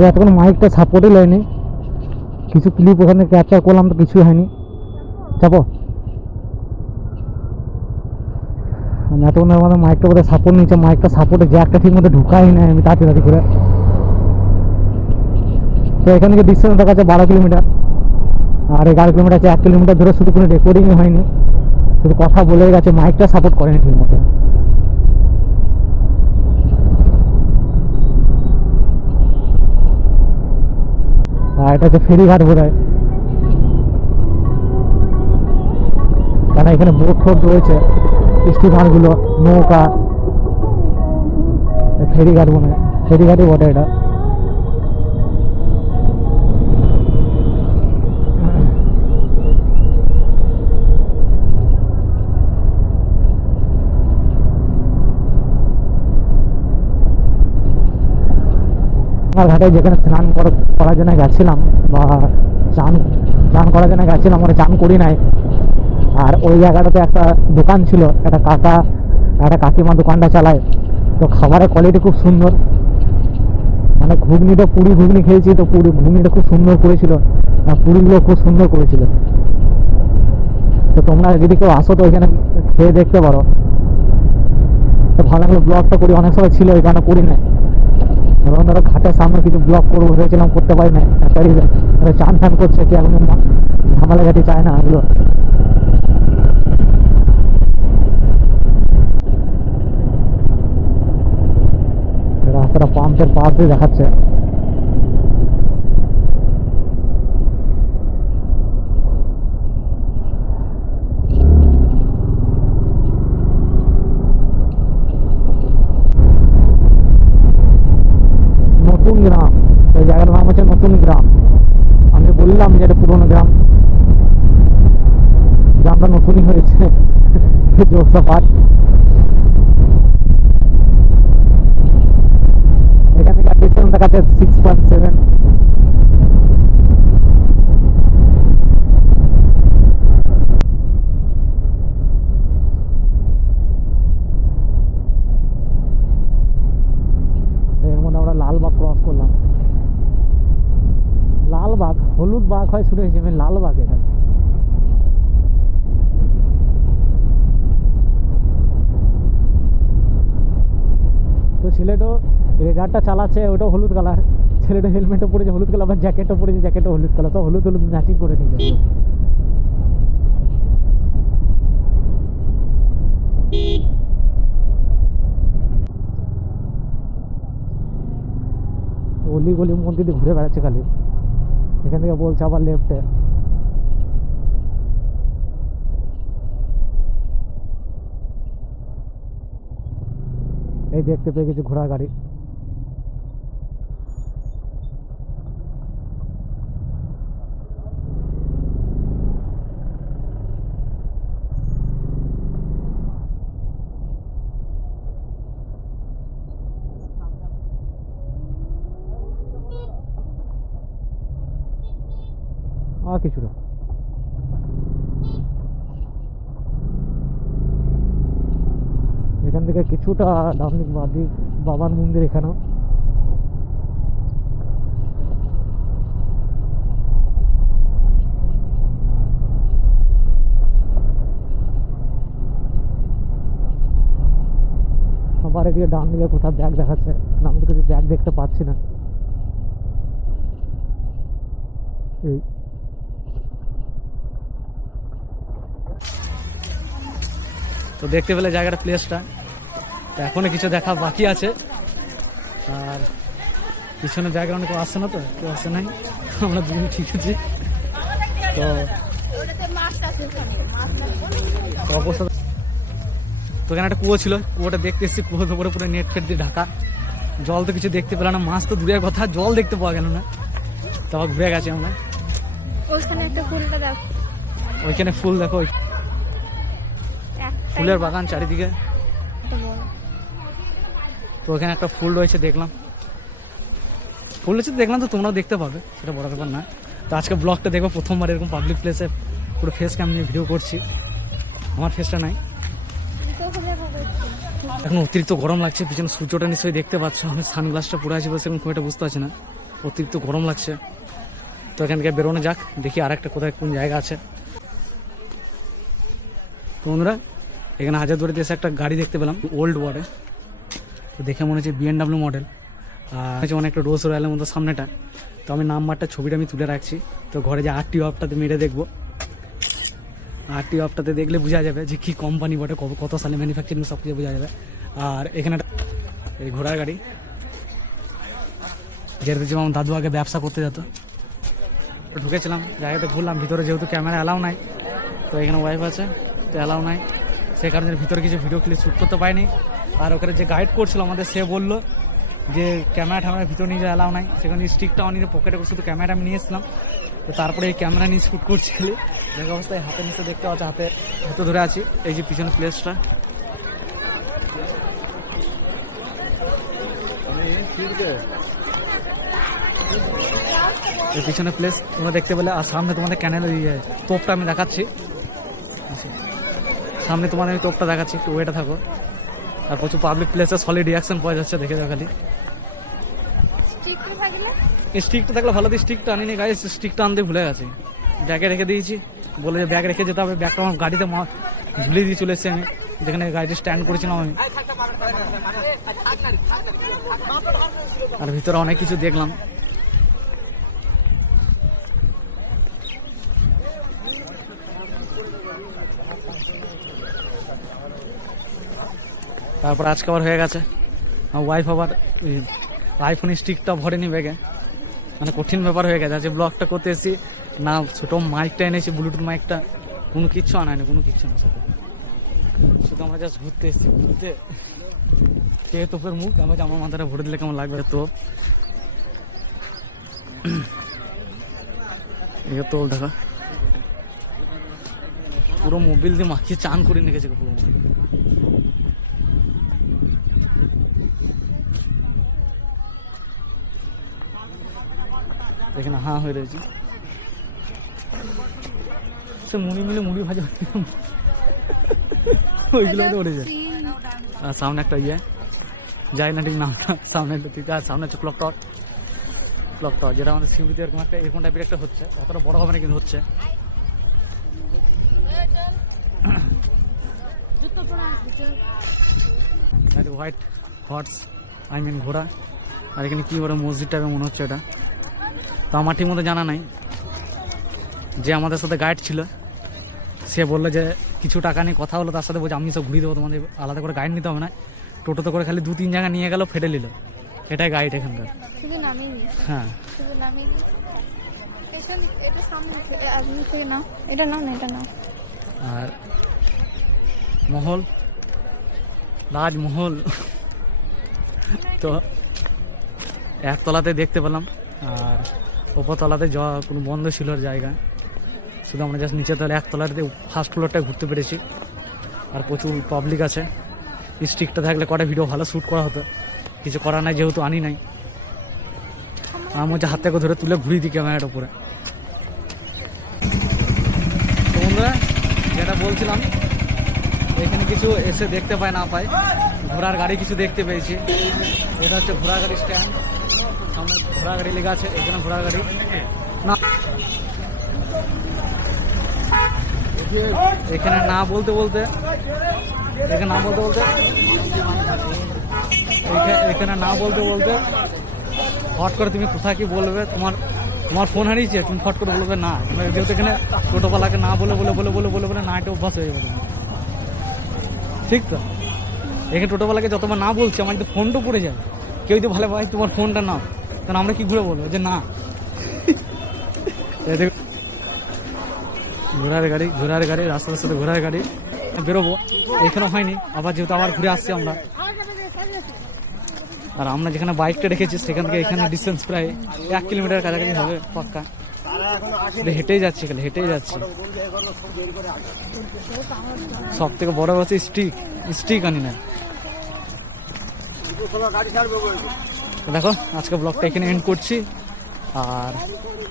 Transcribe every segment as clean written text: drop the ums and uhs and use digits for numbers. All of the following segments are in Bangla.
তো এতক্ষণ মাইকটা সাপোর্টই লয়নি, কিছু ক্লিপ ওখানে ক্যাপচার করলাম তো কিছুই হয়নি। চাপো এতক্ষণ আমাদের মাইকটা বোধহয় সাপোর্ট নিচ্ছে, মাইকটা সাপোর্টে জ্যাকটা ঠিক মতো ঢুকাই নাই আমি তাড়াতাড়ি করে। তো এখান থেকে ডিস্টেন্স দেখা যাচ্ছে 12 কিলোমিটার, আর 11 কিলোমিটার আছে, 1 কিলোমিটার ধরে শুধু কোনো রেকর্ডিংই হয়নি, শুধু কথা বলে গেছে, মাইকটা সাপোর্ট করেনি ঠিক মতো। আর এটা হচ্ছে ফেরিঘাট বোধ হয়, কারণ এখানে বোট ফোট রয়েছে, স্টিমারগুলো, নৌকা, ফেরিঘাট মনে হয়, ফেরিঘাটই বটে এটা। ঘাটে যেখানে স্নান করার জন্য গেছিলাম বা চান করার জন্য গেছিলাম, মানে চান করি নাই। আর ওই জায়গাটাতে একটা দোকান ছিল, একটা কাকিমা দোকানটা চালায়, তো খাবারের কোয়ালিটি খুব সুন্দর, মানে ঘুগনিটা পুরি ঘুগনি খেয়েছি, তো পুরি ঘুগনিটা খুব সুন্দর করেছিল, আর পুরিগুলো খুব সুন্দর করেছিল। তো তোমরা যদি কেউ আসো তো ওইখানে খেয়ে দেখতে পারো। তো ভালো লাগলো, ব্লগটা করি, অনেক সময় ছিল ওই কারণে করি নাই, এবং ধরো ঘাটের সামনে কিছু ব্লগ করবো ভেবেছিলাম, করতে পারি না, চান ফান করছে কি এখন ঝামেলা ঘাটি চায় না এগুলো। রাস্তাটা পাম্পের পাশ দিয়ে দেখাচ্ছে। নতুন গ্রাম, এই জায়গাটার নাম হচ্ছে নতুন গ্রাম। আমি বললাম যে এটা পুরোনো গ্রাম, গ্রামটা নতুনই হয়েছে। জোরসাপাট এখান থেকে ডিস্টেন্স দেখাচ্ছে 6.7। এর মধ্যে আমরা লালবাগ ক্রস করলাম। লালবাগ, হলুদ বাঘ হয় শুনেছি আমি, লালবাগ এটা। তো ছেলেটাও রেজারটা চালাচ্ছে, ওটাও হলুদ কালার, ছেলেটা হেলমেটও পরেছে হলুদ কালার, আবার জ্যাকেটও পরেছে, জ্যাকেটও হলুদ কালার, সব হলুদ হলুদ ম্যাচিং করে নিয়েছে। অলি গলির মধ্যে দিয়ে ঘুরে বেড়াচ্ছে খালি, এখান থেকে বলছে আবার লেফটে। এই দেখতে পেয়ে গেছি ঘোড়ার গাড়ি। আর কিছু না, এখান থেকে কিছুটা ডান দিক বাঁ দিক বাবার মন্দির এখানেও। আবার এদিকে ডান দিকে কোথাও ব্যাগ দেখাচ্ছে, আমি তো কিছু ব্যাগ দেখতে পাচ্ছি না। এই তো দেখতে পেলে জায়গাটা, প্লেসটা, তো এখনো কিছু দেখা বাকি আছে। আর পিছনের ব্যাকগ্রাউন্ডে কেউ আসছে না, তো কেউ আসছে নাই, আমরা দুজন ঠিক আছি। তো অবস্থা, তো এখানে একটা কুয়ো ছিল, কুয়োটা দেখতে এসেছি, কুয়োর উপরে পুরো নেট ফেট দিয়ে ঢাকা, জল তো কিছু দেখতে পেলাম না, মাছ তো দূরের কথা, জল দেখতে পাওয়া গেল না। তো আবার ঘুরে গেছি আমরা, ওইখানে ফুল দেখো, ফুলের বাগান চারিদিকে। তো ওখানে একটা ফুল রয়েছে দেখলাম, ফুল রয়েছে দেখলাম, তো তোমরাও দেখতে পাবে, সেটা বড় ব্যাপার না। তো আজকে ব্লগটা দেখবো, প্রথমবার এরকম পাবলিক প্লেসে পুরো ফেস ক্যাম নিয়ে ভিডিও করছি, আমার ফেসটা নাই। এখন অতিরিক্ত গরম লাগছে, পিছনে সূর্যটা নিশ্চয়ই দেখতে পাচ্ছ, আমি সানগ্লাসটা পরে আছি বসে এখন খুব একটা বুঝতে পারছি না। অতিরিক্ত গরম লাগছে। তো এখান থেকে বেরোনো যাক, দেখি আর একটা কোথায় কোন জায়গা আছে। তো বন্ধুরা এখানে হাজারদুয়ারিতে এসে একটা গাড়ি দেখতে পেলাম ওল্ড ওয়ার্ডে, তো দেখে মনে হচ্ছে BMW মডেল, আর অনেকটা রোজ রয়্যালের মতো সামনেটা। তো আমি নাম্বারটা ছবিটা আমি তুলে রাখছি, তো ঘরে যে RTO অ্যাপটাতে মেরে দেখবো। RTO অ্যাপটাতে দেখলে বোঝা যাবে যে কী কোম্পানি বটে, কত সালে ম্যানুফ্যাকচারিং সব কিছু বোঝা যাবে। আর এখানে এই ঘোড়ার গাড়ি, যেটা যেমন আমার দাদু আগে ব্যবসা করতে যেত। ঢুকেছিলাম জায়গাতে, ঘুরলাম ভিতরে, যেহেতু ক্যামেরা অ্যালাউ নাই, তো এখানে ওয়াইফ আছে তো অ্যালাউ নাই, সে কারণে ভিতরে কিছু ভিডিও ক্লিপ শ্যুট করতে পারিনি। আর ওখানে যে গাইড করছিল আমাদের, সে বললো যে ক্যামেরা ট্যামেরা ভিতরে নিয়ে যাওয়া অ্যালাউ নাই। সেখানে স্টিকটা অনেক পকেটে করে শুধু ক্যামেরা আমি নিয়ে এসলাম। তো তারপরে এই ক্যামেরা নিয়ে শ্যুট করছি খালি। দেখা অবস্থায় হাতে নিতে দেখতে পাচ্ছি, হাতে ধরে আছি। এই যে পিছনে প্লেসটা, এই পিছনে প্লেস তোমরা দেখতে পেলে। আর সামনে তোমাদের ক্যানেল তোপটা আমি দেখাচ্ছি, সামনে তোমাদের আমি তোপটা দেখাচ্ছি, একটু ওয়েটে থাকো। আর প্রচুর পাবলিক প্লেসে সলিড রিয়াকশন পাওয়া যাচ্ছে, দেখে যাও খালি। স্টিকটা থাকলে ভালো, স্টিকটা আনিনি গাইস, স্টিকটা আনতে ভুলে গেছি, ব্যাগে রেখে দিয়েছি। বলে যে ব্যাগ রেখে যেতে হবে, ব্যাগটা আমার গাড়িতে ঝুলিয়ে দিয়ে চলে এসেছি আমি, যেখানে গাড়িটি স্ট্যান্ড করেছিলাম আমি। আর ভিতরে অনেক কিছু দেখলাম। তারপর আজকে আবার হয়ে গেছে, আমার ওয়াইফ আবার আইফোন স্টিকটা ভরেনি ব্যাগে, মানে কঠিন ব্যাপার হয়ে গেছে। আজকে ব্লগটা করতে এসেছি না, ছোটো মাইকটা এনেছি, ব্লুটুথ মাইকটা, কোনো কিচ্ছু আনায়নি, কোনো কিচ্ছু না সাথে, শুধু আমরা জাস্ট ঘুরতে এসেছি। ঘুরতে কে তোপের মুখ, আমার মাথাটা ভরে দিলে কেমন লাগবে। তো এই তোল দেখা, পুরো মোবিল দিয়ে মাখিয়ে চান করে নিয়ে গেছে পুরো মোবিল। এখানে হয়ে রয়েছে, সে মুড়ি মিলে মুড়ি ভাজা ওইগুলো উঠে যায়। আর সামনে একটা যাই না ঠিক নামটা, সামনে ঠিক আছে, সামনে হচ্ছে ক্লক টাওয়ার, যেটা আমাদের সিউড়িতে এরকম টাইপের একটা হচ্ছে, অতটা বড় হবে না কিন্তু হচ্ছে। হোয়াইট হর্স, ঘোড়া। আর এখানে কি বড় মসজিদ টাইপের মনে হচ্ছে এটা, তো আমার ঠিক মতো জানা নাই। যে আমাদের সাথে গাইড ছিল সে বললো যে কিছু টাকা নিয়ে কথা হলো তার সাথে, বলছে আমি সব ঘুরিয়ে দেবো, তোমাদের আলাদা করে গাইড নিতে হবে না। টোটোতে করে খালি 2-3 জায়গা নিয়ে গেল, ফেটে নিল। এটাই গাইড এখানকার। হ্যাঁ আর মহল, রাজমহল তো একতলাতে দেখতে পেলাম, আর ওপরতলাতে যাওয়া কোনো বন্ধ ছিল জায়গা, শুধু আমরা জাস্ট নিচে তলায় একতলাতে ফার্স্ট ফ্লোরটা ঘুরতে পেরেছি। আর প্রচুর পাবলিক আছে, স্টিকটা থাকলে কটা ভিডিও ভালো শ্যুট করা হতো, কিছু করা নাই যেহেতু আনি নাই। আমার হচ্ছে হাত থেকে ধরে তুলে ঘুরিয়ে দিই ক্যামেরার উপরে। বন্ধুরা যেটা বলছিলাম, এখানে কিছু এসে দেখতে পায় না পায়, ঘোড়ার গাড়ি কিছু দেখতে পেয়েছি। এটা হচ্ছে ঘোড়ার গাড়ি স্ট্যান্ড, সামনে ঘোড়া গাড়ি লেগে আছে, এখানে ঘোড়ার গাড়ি না, এখানে না বলতে বলতে হট করে তুমি কোথায় কি বলবে, তোমার ফোন হারিয়েছে, তুমি ফট করে বলবে না, যেহেতু এখানে টোটোওয়ালাকে না বলে না, এটা অভ্যাস হয়ে যাবে। ঠিক তো, এখানে টোটোওয়ালাকে যতবার না বলছি, আমার যদি ফোনটা পড়ে যায়, কেউ যদি ভালো ভাই তোমার ফোনটা নাও, তখন আমরা কি ঘুরে বলবো যে না। ঘোড়ার গাড়ি রাস্তার সাথে ঘোড়ার গাড়ি বেরোবো, এখানে হয়নি, আবার যেহেতু আবার ঘুরে আসছি আমরা। আর আমরা যেখানে বাইকটা রেখেছি সেখান থেকে এখানে ডিস্টেন্স প্রায় 1 কিলোমিটার কাছাকাছি হবে পাক্কা। হেঁটেই যাচ্ছি, সব থেকে বড় হচ্ছে স্টিক আনি না। দেখো আজকে ব্লগটা এখানে এন্ড করছি, আর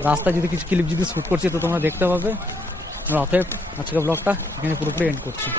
রাস্তায় যদি কিছু ক্লিপ যদি শ্যুট করছি তো তোমরা দেখতে পাবে। অতএব আজকে ব্লগটা এখানে পুরোপুরি এন্ড করছি।